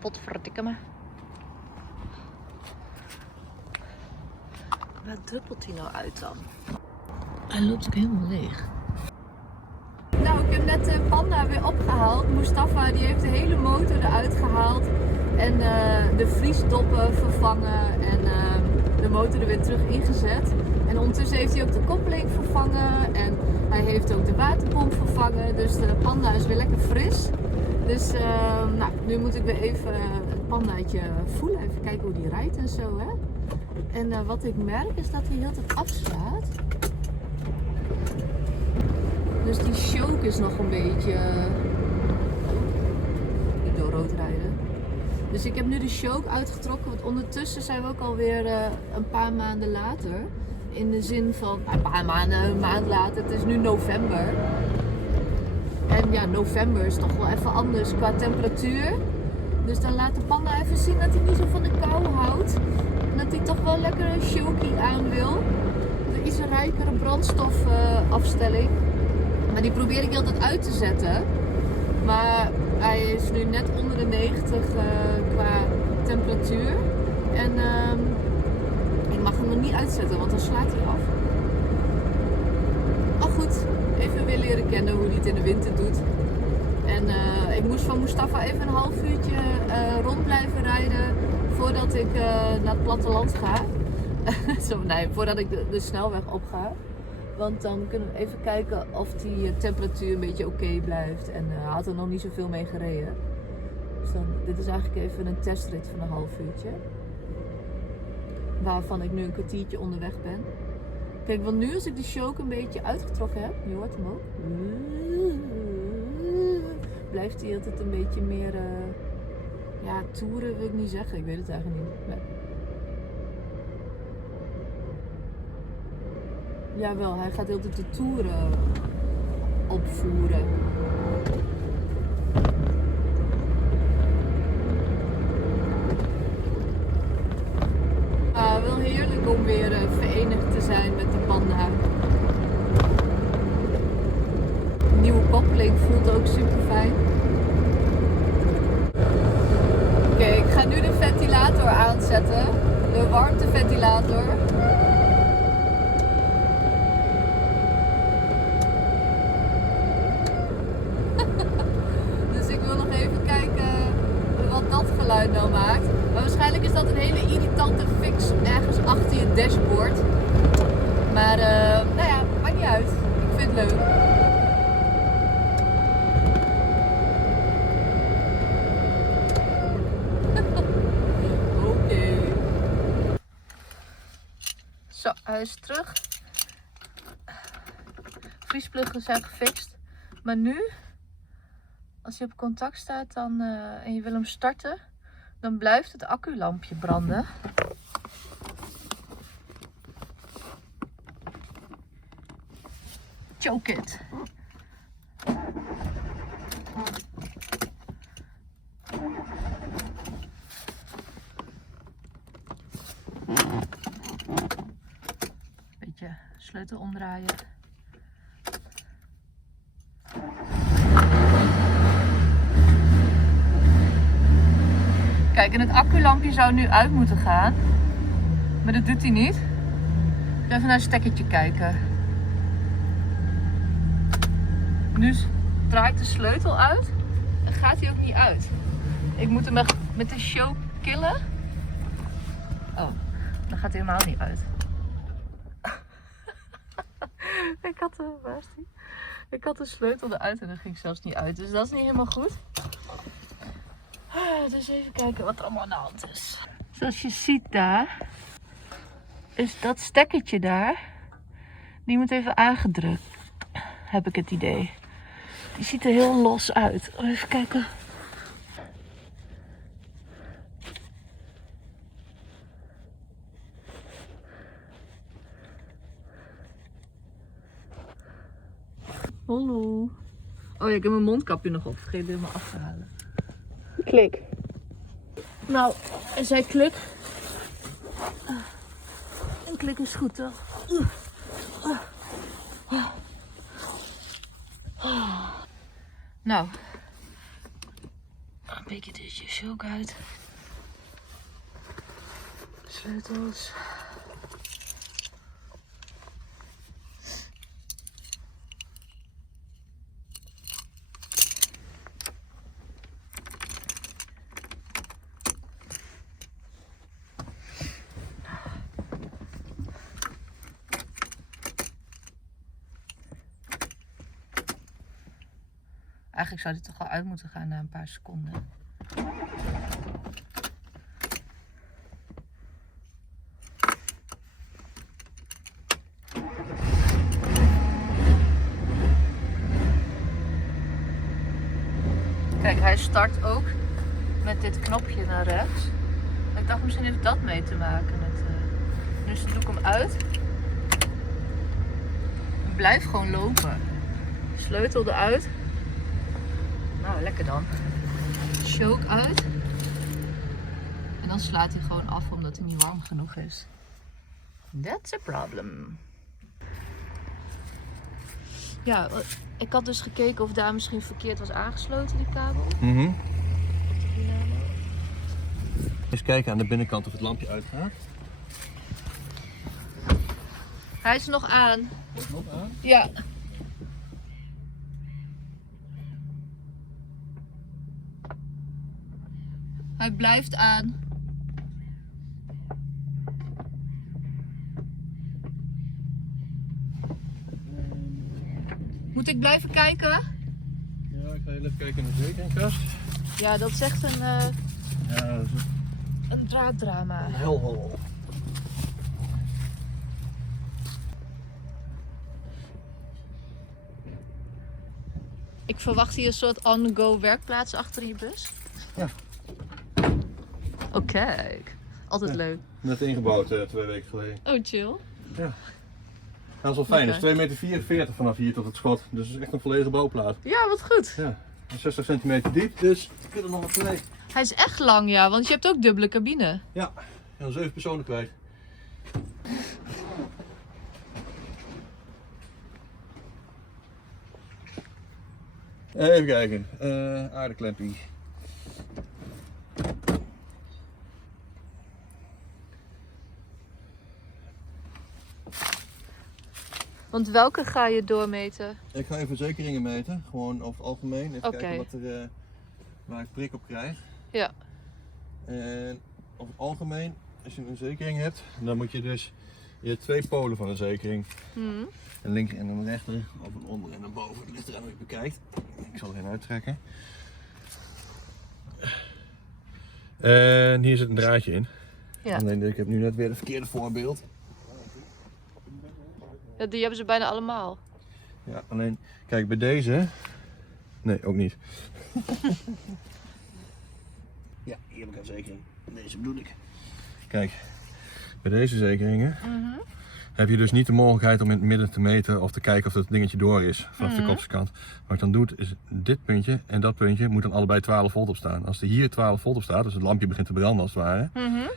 Potverdikke me. Waar druppelt hij nou uit dan? Hij loopt ook helemaal leeg. Nou, ik heb net de Panda weer opgehaald. Mustafa die heeft de hele motor eruit gehaald. En de vriesdoppen vervangen. En de motor er weer terug ingezet. En ondertussen heeft hij ook de koppeling vervangen. En hij heeft ook de waterpomp vervangen. Dus de Panda is weer lekker fris. Dus nou, nu moet ik weer even het pandaatje voelen. Even kijken hoe die rijdt en zo. Hè? En wat ik merk is dat hij heel tijd afslaat. Dus die choke is nog een beetje... Ik wil rood rijden. Dus ik heb nu de choke uitgetrokken. Want ondertussen zijn we ook alweer een paar maanden later. In de zin van... een paar maanden, een maand later. Het is nu november. En ja, november is toch wel even anders qua temperatuur. Dus dan laat de Panda even zien dat hij niet zo van de kou houdt. En dat hij toch wel lekker een chokie aan wil. De iets rijkere brandstofafstelling. Maar die probeer ik altijd uit te zetten. Maar hij is nu net onder de 90 qua temperatuur. En ik mag hem nog niet uitzetten, want dan slaat hij af. Maar goed, even weer leren kennen hoe hij het in de winter doet. En ik moest van Mustafa even een half uurtje rond blijven rijden voordat ik naar het platteland ga. Nee, voordat ik de snelweg op ga. Want dan kunnen we even kijken of die temperatuur een beetje oké blijft. En hij had er nog niet zoveel mee gereden. Dus dan, dit is eigenlijk even een testrit van een half uurtje. Waarvan ik nu een kwartiertje onderweg ben. Kijk, want nu als ik de choke een beetje uitgetrokken heb, je hoort hem ook. Blijft hij altijd een beetje meer, ja, toeren wil ik niet zeggen. Ik weet het eigenlijk niet. Nee. Jawel, hij gaat altijd de toeren opvoeren. Wel heerlijk om weer verenigd te zijn met de Panda. De nieuwe koppeling voelt ook super fijn. Oké, ik ga nu de ventilator aanzetten. De warmteventilator. Dus ik wil nog even kijken wat dat geluid nou maakt. Maar waarschijnlijk is dat een hele irritante fix ergens achter je dashboard. Maar nou ja, maakt niet uit. Ik vind het leuk. Oké. Zo, hij is terug. Vriespluggen zijn gefixt. Maar nu, als je op contact staat dan, en je wil hem starten, dan blijft het acculampje branden. Choke it. Beetje sleutel omdraaien. Kijk, en het acculampje zou nu uit moeten gaan. Maar dat doet hij niet. Ik ga even naar een stekkertje kijken. Nu draait de sleutel uit en gaat hij ook niet uit. Ik moet hem echt met de show killen. Oh, dan gaat hij helemaal niet uit. Ik had de sleutel eruit en dat ging zelfs niet uit. Dus dat is niet helemaal goed. Dus even kijken wat er allemaal aan de hand is. Zoals je ziet daar, is dat stekkertje daar. Die moet even aangedrukt, heb ik het idee. Die ziet er heel los uit. Even kijken. Hallo. Oh ja, ik heb mijn mondkapje nog op. Vergeet helemaal af te halen. Klik. Nou, hij zei klik. En klik is goed toch? Nou, Pik je dus je shock uit. Sleutels. Eigenlijk zou dit toch al uit moeten gaan na een paar seconden. Kijk, hij start ook met dit knopje naar rechts. Ik dacht misschien heeft dat mee te maken. Dus doe ik hem uit. En blijf gewoon lopen. Sleutel eruit. Nou, lekker dan. Choke uit. En dan slaat hij gewoon af omdat hij niet warm genoeg is. That's a problem. Ja, ik had dus gekeken of daar misschien verkeerd was aangesloten, die kabel. Eens kijken aan de binnenkant of het lampje uitgaat. Hij is nog aan. Is het nog aan? Ja. Hij blijft aan. Moet ik blijven kijken? Ja, ik ga even kijken in de zekeringkast. Ja, dat is echt Ja, dat is een draaddrama. een helhol. Ik verwacht hier een soort on-the-go werkplaats achter je bus. Ja. Oh, kijk. Altijd leuk. Net ingebouwd 2 weken geleden. Oh, chill. Ja. Dat is wel fijn. Oké. Het is 2,44 meter vanaf hier tot het schot. Dus het is echt een volledige bouwplaat. Ja, wat goed. Ja. 60 centimeter diep, dus we kunnen nog wat kwijt. Hij is echt lang, ja, want je hebt ook dubbele cabine. Ja, en 7 personen kwijt. Even kijken. Aardeklempie. Want welke ga je doormeten? Ik ga even verzekeringen meten, gewoon over het algemeen. Even Oké. kijken wat er, waar ik prik op krijg. Ja. En over het algemeen, als je een verzekering hebt, dan moet je dus, je hebt 2 polen van een verzekering. Hmm. Een linker en een rechter, of een onder en een boven. Het ligt eraan hoe je het bekijkt. Ik zal er een uittrekken. En hier zit een draadje in. Ja. Alleen ik heb nu net weer het verkeerde voorbeeld. Ja, die hebben ze bijna allemaal. Ja, alleen, kijk bij deze. Nee, ook niet. Ja, hier heb ik een verzekering. Deze bedoel ik. Kijk, bij deze verzekeringen heb je dus niet de mogelijkheid om in het midden te meten of te kijken of het dingetje door is vanaf de kopskant. Wat ik dan doe is dit puntje en dat puntje moet dan allebei 12 volt op staan. Als er hier 12 volt op staat, dus het lampje begint te branden als het ware,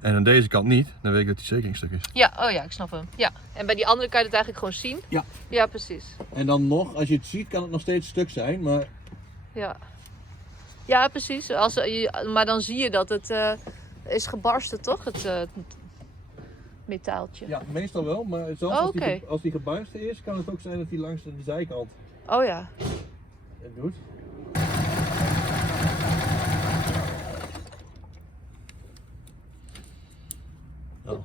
en aan deze kant niet, dan weet ik dat die zekeringstuk is. Ja, oh ja, ik snap hem. Ja. En bij die andere kan je het eigenlijk gewoon zien? Ja. Ja, precies. En dan nog, als je het ziet, kan het nog steeds stuk zijn, maar Ja. Ja, precies. Maar dan zie je dat het is gebarsten, toch? Het metaaltje. ja, meestal wel. Maar zelfs als die gebarsten is, kan het ook zijn dat hij langs de zijkant Oh ja. het doet. Oh.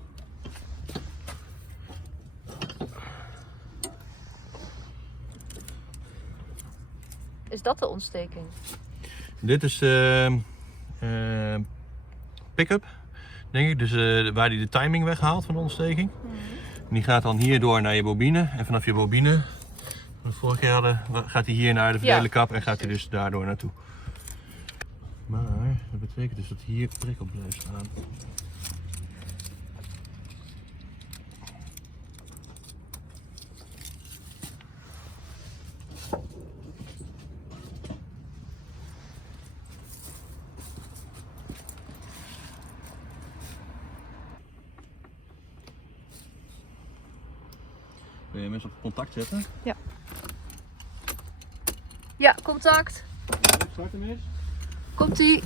Is dat de ontsteking? Dit is pick-up, denk ik. Dus waar hij de timing weghaalt van de ontsteking. En die gaat dan hierdoor naar je bobine. En vanaf je bobine, wat we vorige keer hadden, gaat hij hier naar de verdelerkap en gaat hij dus daardoor naartoe. Maar dat betekent dus dat hier prik op blijft staan. Wil je mensen op contact zetten? Ja, contact. Start hem eens. Komt-ie.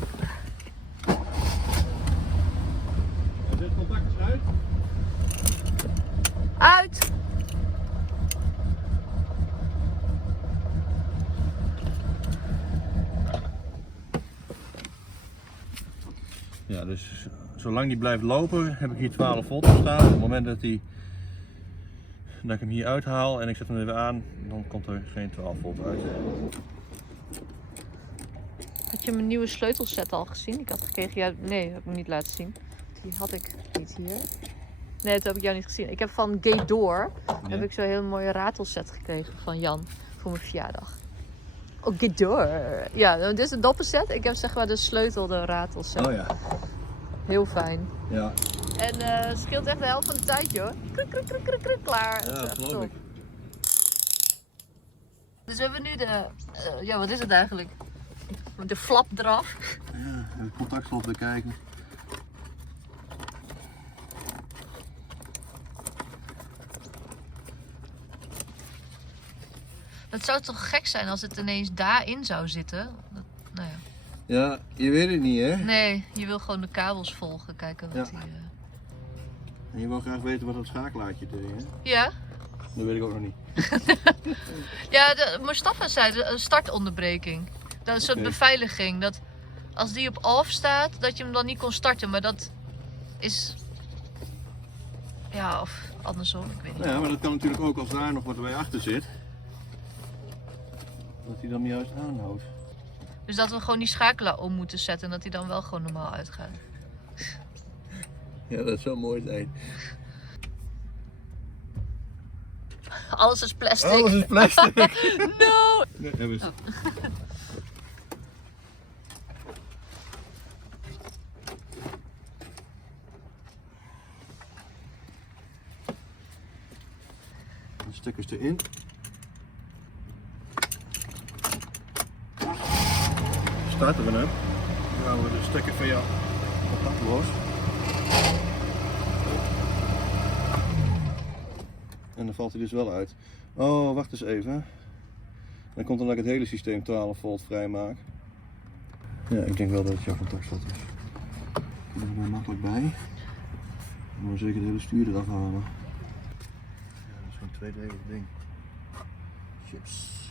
Zet contact eens uit. Uit! Ja, dus zolang die blijft lopen heb ik hier 12 volt op staan. Op het moment dat ik hem hier uithaal en ik zet hem er weer aan, dan komt er geen 12 volt uit. Had je mijn nieuwe sleutelset al gezien? Ik had gekregen. Ja, nee, heb ik me niet laten zien. Die had ik niet hier. Nee, dat heb ik jou niet gezien. Ik heb van Gate Door heb ik zo'n heel mooie ratelset gekregen van Jan voor mijn verjaardag. Oh, Gate Door. Ja, dit is een doppenset. Ik heb zeg maar de sleutel, de ratelset. Oh ja. Heel fijn. Ja. En het scheelt echt de helft van de tijd, joh. Kruk, kruk, kruk, kruk, kruk, klaar. Ja, dat geloof top. ik. Dus we hebben nu de, ja, wat is het eigenlijk? De flap eraf. Ja, het contactslot bekijken. Het zou toch gek zijn als het ineens daarin zou zitten? Dat, nou ja. Ja, je weet het niet hè? Nee, je wil gewoon de kabels volgen, kijken wat Ja. die... En je wil graag weten wat dat schakelaartje deed hè? Ja? Dat weet ik ook nog niet. Ja, Mustafa zei een startonderbreking. Dat is een soort Oké. beveiliging. Dat als die op off staat, dat je hem dan niet kon starten. Maar dat is... Ja, of andersom, ik weet niet. Ja, maar dat kan natuurlijk ook als daar nog wat bij achter zit. Dat hij dan niet juist aanhoudt. Dus dat we gewoon die schakelaar om moeten zetten en dat hij dan wel gewoon normaal uitgaat. Ja, dat zou mooi zijn. Alles is plastic. Alles is plastic. No! Nee, hebben ze. De stekkers erin. Starten we hem. Dan halen we de stekker van jouw contact los. En dan valt hij dus wel uit. Oh, wacht eens even. Dan komt dan dat ik het hele systeem 12 volt vrijmaak. Ja, ik denk wel dat het jouw contactslot is. Ik ben er maar makkelijk bij. Dan moet zeker het hele stuur eraf halen. Ja, dat is zo'n tweedelig ding. Chips.